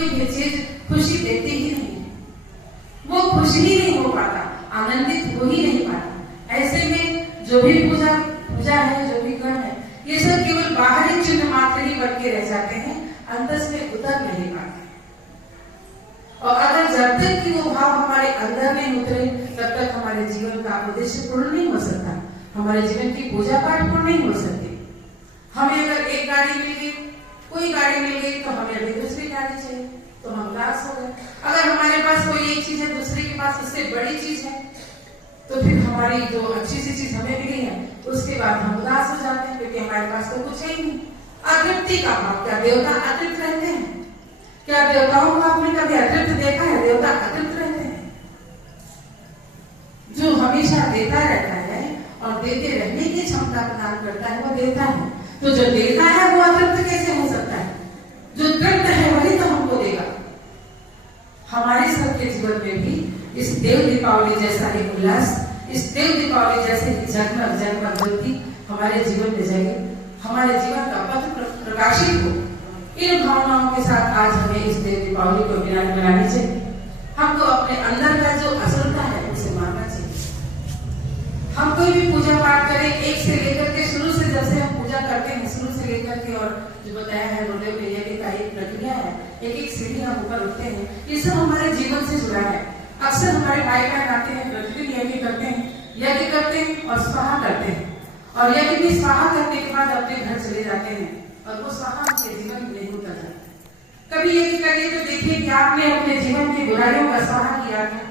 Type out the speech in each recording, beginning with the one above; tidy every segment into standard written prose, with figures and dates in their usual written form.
कोई भी चीज खुशी देती ही नहीं, वो खुश ही नहीं हो पाता, आनंदित हो ही नहीं पाता। ऐसे में जो भी पूजा है, जो भी कर्म है, ये सब केवल बाहरी चिन्ह मात्र ही बन के रह जाते हैं, अंदर से उतर नहीं पाते। और अगर जब तक कि वो भाव हमारे अंदर नहीं उतरे, तब तक हमारे जीवन का उद्देश्य पूर्ण नहीं हो सकता, हमारे जीवन की पूजा पाठ पूर्ण नहीं हो सकती। हमें अगर एक गाड़ी मिल गई, कोई गाड़ी मिल गई, तो हमें अभी दूसरी गाड़ी चाहिए, तो हम उदास हो गए। अगर हमारे पास कोई एक चीज है, दूसरे के पास उससे बड़ी चीज है, तो फिर हमारी जो अच्छी सी चीज हमें मिली है, उसके बाद हम उदास हो जाते हैं, क्योंकि हमारे पास तो कुछ है ही नहीं। अतृप्ति का भाव, क्या देवता अतृप्त रहते हैं? क्या देवताओं को आपने कभी अतृप्त देखा है? देवता अतृप्त रहते हैं। जो हमेशा देता रहता है और देते रहने की क्षमता प्रदान करता है, वो देवता है। तो जो देता है वो अतृप्त कैसे हो सकता है? जो तृप्त है वही तो हमको देगा। हमारे सबके जीवन में भी इस देव दीपावली जैसा एक उल्लास, इस देव दीपावली जैसे जगमग ज्योति हमारे जीवन में जगे, हमारे जीवन का पथ प्रकाशित हो। इन भावनाओं के साथ आज हमें इस देव दीपावली को मनानी चाहिए। हमको अपने अंदर का जो असलता है उसे मानना चाहिए। हम कोई भी पूजा पाठ करें, एक से लेकर के शुरू से, जब से हम पूजा करते हैं शुरू से लेकर के, और जो बताया है रोडे पे यज्ञ का एक प्रक्रिया है, एक एक सीढ़ी हम ऊपर उठते हैं, ये सब हमारे जीवन से जुड़ा है। अक्सर हमारे भाई बहन आते हैं, प्रतिदिन यज्ञ करते हैं और स्वाहा करते हैं, और यज्ञ भी स्वाहा करने के बाद अपने घर चले जाते हैं, और वो स्वाहा उनके जीवन में नहीं उतर जाता। कभी यज्ञ करिए तो देखिए कि आपने अपने जीवन की बुराइयों का स्वाहा किया है,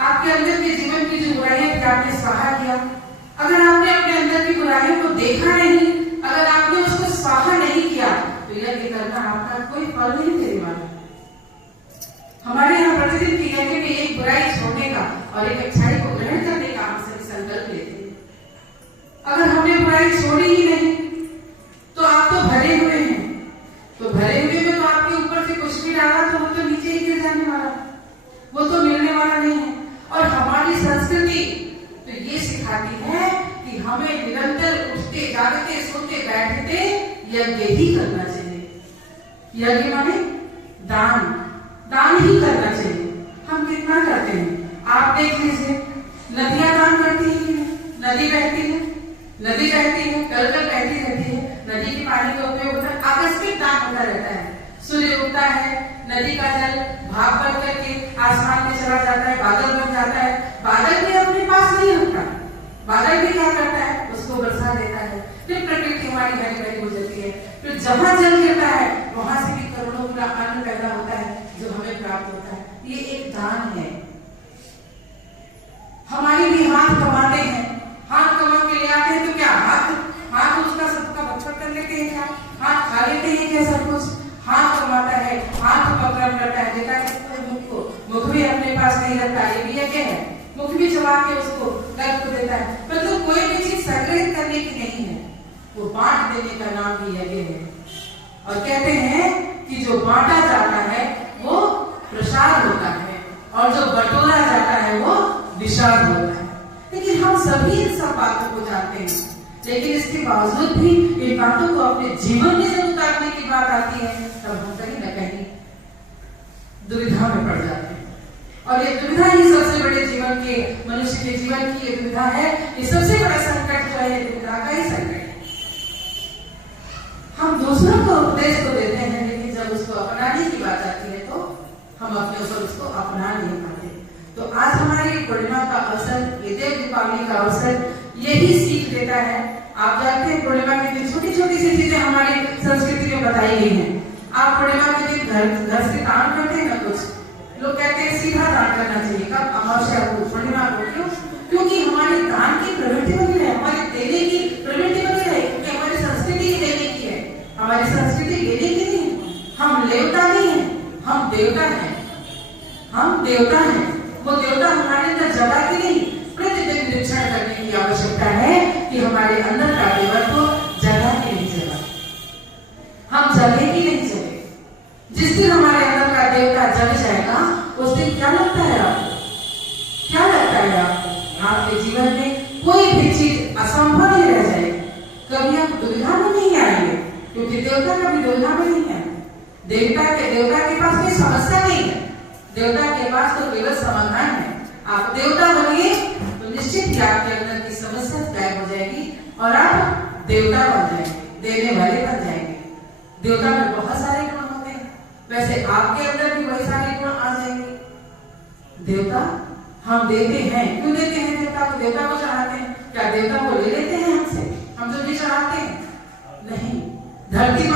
आपके अंदर के जीवन की जो बुराइयां थी आपने स्वाहा किया। अगर आपने अपने अंदर की बुराइयों को देखा नहीं, अगर आपने उसको स्वाहा नहीं किया, तो यज्ञ करना आपका कोई फल नहीं देने वाला। हमारे यहाँ प्रतिदिन के यज्ञ में एक बुराई छोड़ने का और एक अच्छाई को ग्रहण करने का हम सभी संकल्प लेते हैं। अगर हमने बुराई छोड़ी ही नहीं, तो आप तो भरे हुए हैं, तो भरे हुए में तो आपके ऊपर से कुछ भी डाला तो वो तो नीचे ही गिर जाने वाला, वो तो मिलने वाला नहीं है। और हमारी संस्कृति तो ये सिखाती है कि हमें निरंतर उठते जागते सोते बैठते यज्ञ ही करना चाहिए। यज्ञ माने दान ही करना चाहिए। हम कितना करते हैं आप देख लीजिए, नदियां दान करती है, नदी बहती है, कल बहती रहती है, नदी के पानी का उपयोग होता है, आकस्मिक दान होता रहता है। सूर्य उगता है, नदी का जल भाप बन करके आसमान में चला जाता है, बादल बन जाता है। बादल भी अपने पास नहीं रखता, बादल भी क्या करता है, उसको बरसा देता है। फिर प्रकृति हमारी हरी भरी हो जाती है, फिर जहां जल गिरता है वहां से भी करोड़ों का अन्न पैदा होता है जो हमें प्राप्त होता है। ये एक दान है। हमारे भी हाथ कमाते हैं, हाथ कमा के ले आते हैं, तो क्या हाथ उसका सबका बचपन कर लेते हैं? क्या हाथ खा लेते हैं? क्या सब कुछ हाथ कमाता है, हाथ पकड़ करता है, देता है मुख भी अपने पास नहीं रखता, ये भी यज्ञ है। मुख भी चबा के उसको गर्भ को देता है। मतलब कोई भी चीज संग्रहित करने की नहीं है, वो बांट देने का नाम भी यज्ञ है। और कहते हैं कि जो बांटा जाता है वो प्रसाद होता है, और जो बटोरा जाता है वो विषाद होता है। लेकिन हम सभी इन सब बातों को जानते हैं, लेकिन इसके बावजूद भी इन बातों को अपने जीवन में जब उतारने की बात आती है, तब हम कहीं न कहीं दुविधा में पड़ जाते हैं। और ये दुविधा ही सबसे बड़े जीवन के, मनुष्य के जीवन की ये दुविधा है। ये सबसे बड़ा संकट जो है, दुविधा का ही संकट है। हम दूसरों को उपदेश तो देते हैं, लेकिन जब उसको अपनाने की बात आती है तो हम अपने ऊपर उसको अपना नहीं पाते। तो आज हमारी पूर्णिमा का अवसर, ये देव दीपावली का अवसर यही सीख देता है। आप जानते हैं पूर्णिमा के दिन छोटी छोटी सी चीजें हमारी संस्कृति में बताई गई हैं। आप पूर्णिमा के दिन घर से दान करते हैं ना, कुछ लोग कहते हैं सीधा दान करना चाहिए, कब? अमावस्या को, पूर्णिमा को। क्यों? क्योंकि हमारी दान की प्रवृत्ति बनी है, हमारी देने की प्रवृत्ति बनी है, क्योंकि हमारी संस्कृति ही देने की है। हमारी संस्कृति लेने की नहीं, हम लेवता नहीं है, हम देवता है। हम देवता है, वो देवता हमारे अंदर जगा की नहीं, प्रतिदिन निरीक्षण करने की आवश्यकता है कि हमारे अंदर का देवत्व जगा के नहीं जगा, हम जगे की नहीं जगे। जिस दिन हमारे अंदर का देवता जग जाएगा, उस दिन क्या लगता है आपको? क्या लगता है आपको? आपके जीवन में कोई भी चीज असंभव नहीं रह जाएगी। कभी आप दुविधा में नहीं आएंगे, क्योंकि देवता कभी दुविधा में नहीं है। देवता के पास कोई समस्या नहीं है, देवता के पास तो केवल समाधान है। आप देवता बनिए तो निश्चित ही आपके अंदर की समस्या गायब हो जाएगी और आप देवता बन जाएंगे, देने वाले बन जाएंगे। देवता में बहुत सारे गुण होते हैं, वैसे आपके अंदर भी बहुत सारे गुण आ जाएंगे। देवता हम देते हैं, क्यों देते हैं देवता को? देवता को चढ़ाते हैं, क्या देवता को ले लेते हैं हमसे? हम जो भी चढ़ाते हैं नहीं। धरती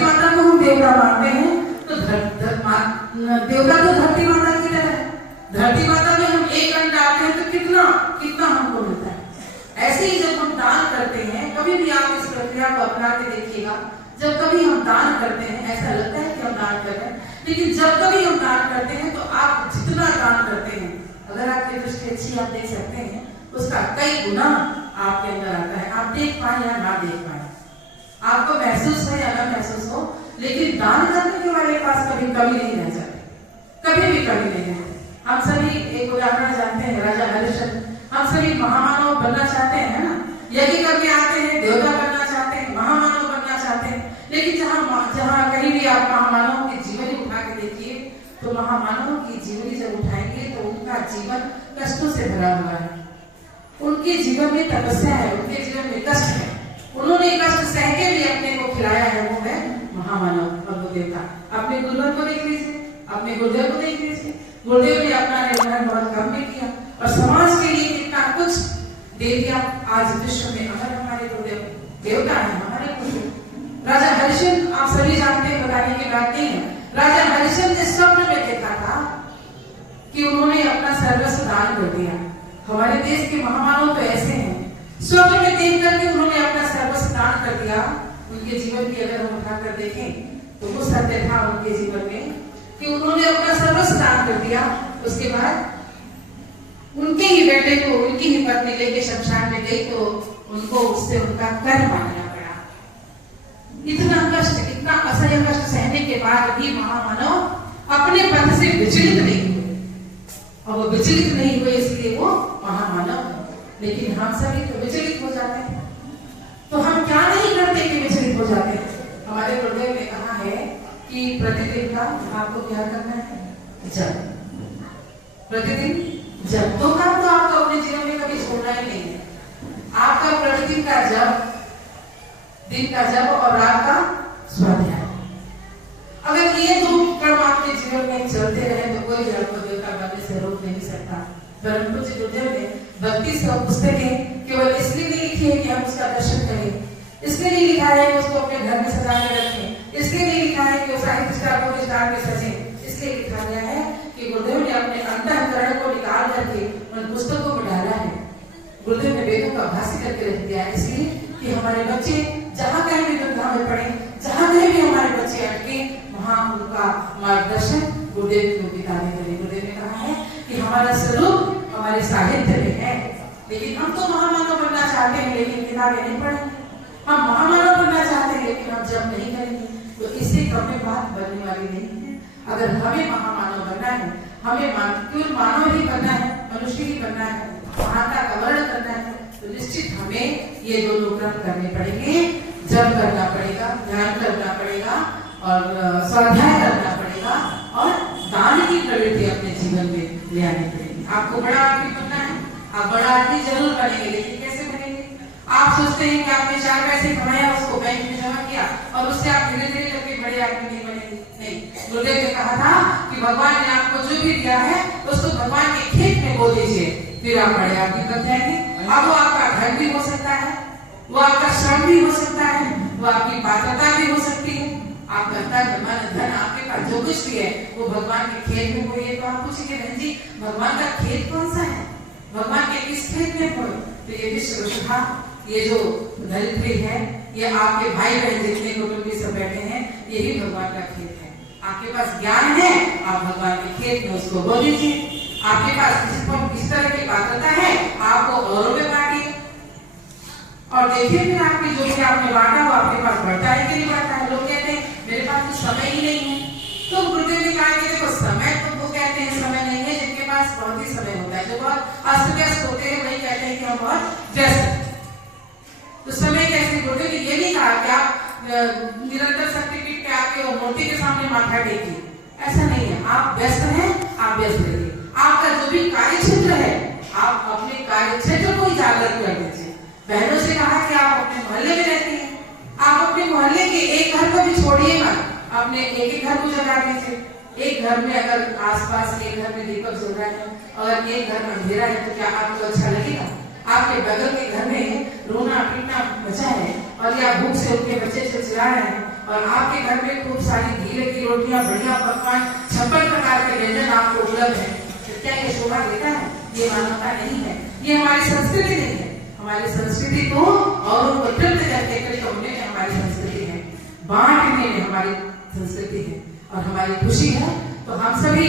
माता को हम देवता मानते हैं, तो देवता तो धरती माता की तरह है। धरती माता में हम एक अंड डालते हैं तो कितना हमको मिलता है। ऐसे ही जब हम दान करते हैं, कभी भी आप इस प्रक्रिया को अपना के देखिएगा, जब कभी हम दान करते हैं ऐसा लगता है कि हम दान कर रहे हैं, लेकिन जब कभी हम दान करते हैं तो आप जितना दान करते हैं, अगर आपकी दृष्टि अच्छी आप देख सकते हैं, उसका कई गुना आपके अंदर आता है। आप देख पाए या ना देख पाए, आपको महसूस हो या ना महसूस हो, लेकिन दान करने के वाले पास कभी कमी नहीं रह जाती, कभी भी कमी नहीं रहती। हम सभी एक उदाहरण जानते हैं, राजा हरिश्चंद्र। हम सभी महामानव बनना चाहते हैं ना, यज्ञ करके आते हैं, देवता बनना चाहते हैं, महामानव बनना चाहते हैं। लेकिन जहाँ कहीं भी आप महामानव की जीवनी उठा के देखिए, तो महामानव की जीवनी जब उठाएंगे तो उनका जीवन कष्टों से भरा हुआ है। उनके जीवन में तपस्या है, उनके जीवन में कष्ट है, उन्होंने कष्ट सह के भी अपने को खिलाया है, वो है महामानव और वो देवता। अपने गुरुवर को देख लीजिए, अपने गुरुदेव को देख लीजिए। गुरुदेव ने अपना निर्माण बहुत कम में किया और समाज के लिए कितना कुछ दे दिया। आज विश्व में अगर हमारे गुरुदेव देवता है, हमारे गुरुदेव। राजा हरिश्चंद्र आप सभी जानते हैं, बताने की बात नहीं है। राजा हरिश्चंद्र ने स्वप्न में देखा था कि उन्होंने अपना सर्वस्व दान कर दिया। हमारे देश के महामानव तो ऐसे हैं, स्वप्न में देख करके उन्होंने अपना सर्वस्व दान कर दिया। उनके जीवन की अगर हम उठाकर देखें तो वो सत्य था उनके जीवन में कि उन्होंने अपना सर्वस्व दान कर दिया। उसके बाद उनके ही बेटे को, उनकी ही पत्नी लेके शमशान में गई तो उनको उससे उनका कर मानना पड़ा। इतना कष्ट, इतना असह्य कष्ट सहने के बाद भी महामानव अपने पद से विचलित नहीं हुए, और वो विचलित नहीं हुए इसलिए वो महामानव। लेकिन हम सभी तो विचलित हो जाते हैं, तो हम क्या नहीं करते कि विचलित हो जाते हैं। हमारे गुरुदेव ने कहा है कि प्रतिदिन का आपको क्या करना है, जप। प्रतिदिन जप, दो काम तो आपको अपने जीवन में कभी छोड़ना ही नहीं है। आपका प्रतिदिन का जप, दिन का जप और रात का स्वाध्याय। अगर ये दो क्रम आपके जीवन में चलते रहे तो कोई भी आपको देवता बनने से रोक नहीं सकता। परंतु जी गुरुदेव ने भक्ति सब पुस्तकें केवल इसलिए नहीं लिखी है कि हम उसका दर्शन करें, इसलिए नहीं लिखा है कि उसको अपने घर में सजा के रखें, इसलिए नहीं लिखा है कि साहित्य स्टार को स्टार में सजे। इसलिए लिखा गया है कि गुरुदेव ने अपने अंतःकरण को निकाल करके उन पुस्तकों में डाला है। गुरुदेव ने वेदों का भाष्य करके रख दिया है, इसलिए कि हमारे बच्चे जहाँ कहीं भी दुर्गा में पड़े, जहाँ कहीं भी हमारे बच्चे अटके, वहाँ उनका मार्गदर्शन गुरुदेव की किताबें करें। गुरुदेव ने कहा है कि हमारा स्वरूप हमारे साहित्य में है, लेकिन हम तो महामानव बनना चाहते हैं लेकिन किताबें नहीं पढ़ेंगे। हम महामानव बनना चाहते हैं लेकिन हम जप नहीं करेंगे, तो इससे कभी बात बनने वाली नहीं है। अगर हमें महामानव बनना है, हमें केवल मानव ही बनना है, मनुष्य ही बनना है, महानता का वर्णन करना है, तो निश्चित हमें ये दोनों क्रम करने पड़ेंगे। जप करना पड़ेगा, ध्यान करना पड़ेगा और स्वाध्याय करना पड़ेगा और दान की प्रवृत्ति अपने जीवन में ले आनी पड़ेगी। आपको बड़ा आदमी बनना है, आप बड़ा आदमी जरूर बनेंगे, लेकिन कैसे बनेंगे? आप सोचते हैं कि आपने 4 पैसे कमाया, उसको बैंक में जमा किया और उससे आप धीरे धीरे करके बड़े आदमी नहीं बनेंगे। नहीं, गुरुदेव ने कहा था कि भगवान ने आपको जो भी दिया है उसको भगवान के खेत में बो दीजिए, फिर आप बड़े आदमी बन जाएंगे। अब वो आपका धन भी हो सकता है, वो आपका श्रम भी हो सकता है, वो आपकी पात्रता भी हो सकती है। आपका तन मन धन आपके पास जो कुछ भी है वो भगवान के खेत में बोइए। तो आप पूछेंगे बहन जी भगवान का खेत कौन सा है, भगवान के किस खेत में बोए? तो ये विश्व वृषभा, ये जो धरित्री है, ये आपके भाई बहन जितने कुटुंबी सब बैठे हैं, यही भगवान का खेत है। आपके पास ज्ञान है, आप भगवान के खेत में उसको बो दीजिए। आपके पास किस तरह की पात्रता है, आपको औरों में बांटिए और देखिए फिर आपकी जो भी आपने बांटा वो आपके पास बढ़ता है कि नहीं बढ़ता है। लोग कहते हैं मेरे पास तो समय ही नहीं है, तो गुरुदेव ने कहा कि देखो समय तो वो कहते हैं समय नहीं है जिनके पास बहुत ही समय होता है, जो बहुत अस्त व्यस्त होते हैं वही कहते हैं कि हम बहुत व्यस्त। तो समय कैसे? गुरुदेव ने ये नहीं कहा कि आप निरंतर शक्तिपीठ पे आके और मूर्ति के सामने माथा टेकी, ऐसा नहीं है। आप व्यस्त हैं, आप व्यस्त रहिए। आपका जो भी कार्य क्षेत्र है, आप अपने कार्य क्षेत्र को ही जागृत कर दीजिए। बहनों से कहा कि आप अपने मोहल्ले में रहती हैं, आप अपने मोहल्ले के एक घर को भी छोड़िए मत, अपने एक एक घर को जगा दीजिए। एक घर में अगर आसपास एक घर में दीपक जल रहा है, अगर एक घर में अंधेरा है, तो क्या आपको अच्छा लगेगा? आपके बगल के घर में रोना पीटना बचा है और या भूख से उनके बच्चे चिल्ला रहे हैं, और आपके घर में खूब सारी घी की रोटियां, बढ़िया पकवान, 56 प्रकार के व्यंजन आपको उपलब्ध है, तो क्या ये शोभा देता है? ये मानवता नहीं है, ये हमारी संस्कृति नहीं है। हमारी संस्कृति को औरों को तृप्त करके होने में हमारी संस्कृति है, बांटने में हमारी संस्कृति है और हमारी खुशी है। तो हम सभी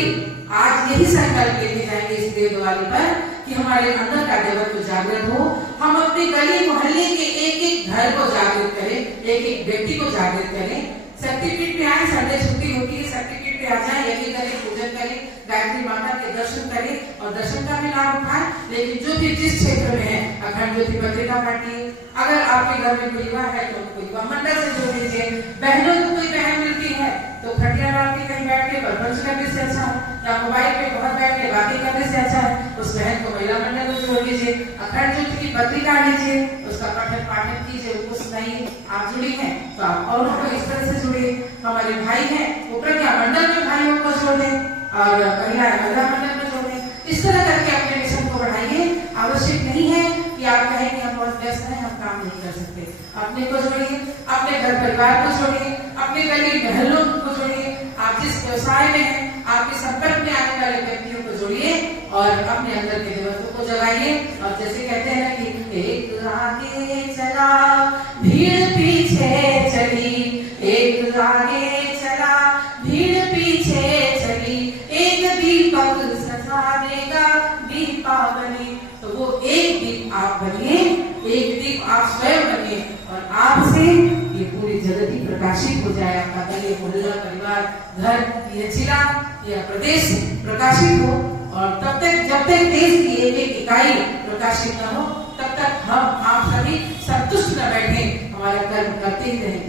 आज यही संकल्प लेके जाएंगे इस देव दिवाली पर कि हमारे अंदर का देवत्व जागृत हो। हम अपने गली मोहल्ले के एक एक घर को जागृत करें, एक एक व्यक्ति को जागृत करें। शक्तिपीठ पे आए, संडे छुट्टी होती है, शक्तिपीठ पे आ जाए, यज्ञ करें, पूजन करें, गायत्री माता के दर्शन करें और दर्शन का भी लाभ उठाएं। लेकिन जो भी जिस क्षेत्र में है, अखंड ज्योति पत्रिका बांटिए। अगर आपके घर में कोई युवा है तो कोई युवा मंडल से जोड़ लीजिए। बहनों को कोई बहन मिलती है तो खटिया डाल के कहीं बैठ के परपंच करने से अच्छा है, या मोबाइल पे बहुत बैठ के बातें करने से अच्छा है, उस बहन को महिला मंडल में जोड़ लीजिए। अखंड ज्योति की पत्रिका लीजिए, उसका पठन पाठन कीजिए, उसको सुनाइए। आप जुड़ी हैं तो आप और को इस तरह से जुड़िए। हमारे भाई हैं वो प्रज्ञा मंडल में भाइयों को जोड़ दें और महिला मंडल में जोड़ दें। इस तरह करके अपने मिशन को बढ़ाइए। आवश्यक नहीं है कि आप कहें कि हम बहुत व्यस्त हैं, हम काम नहीं कर सकते। अपने को जोड़िए, अपने घर परिवार को जोड़िए, अपने गली मोहल्लों को जोड़िए। आप जिस व्यवसाय में हैं, आपके संपर्क में आने वाले व्यक्तियों को जोड़िए और अपने अंदर के देवत्व को जगाइए। और जैसे कहते हैं ना कि एक आगे चला भीड़ पीछे चली, एक आगे चला भीड़ पीछे चली, एक दीपक सजा देगा दीपावली। तो वो एक दीप आप बनिए, एक दीप आप स्वयं बनिए और आपसे ये पूरी जगत ही प्रकाशित हो जाए। आपका गली मोहल्ला परिवार घर, यह जिला, यह प्रदेश प्रकाशित हो। और तब तक जब तक देश की एक एक इकाई प्रकाशित न हो, तब तक हम आप सभी संतुष्ट न बैठे, हमारा कर्म करते ही रहें।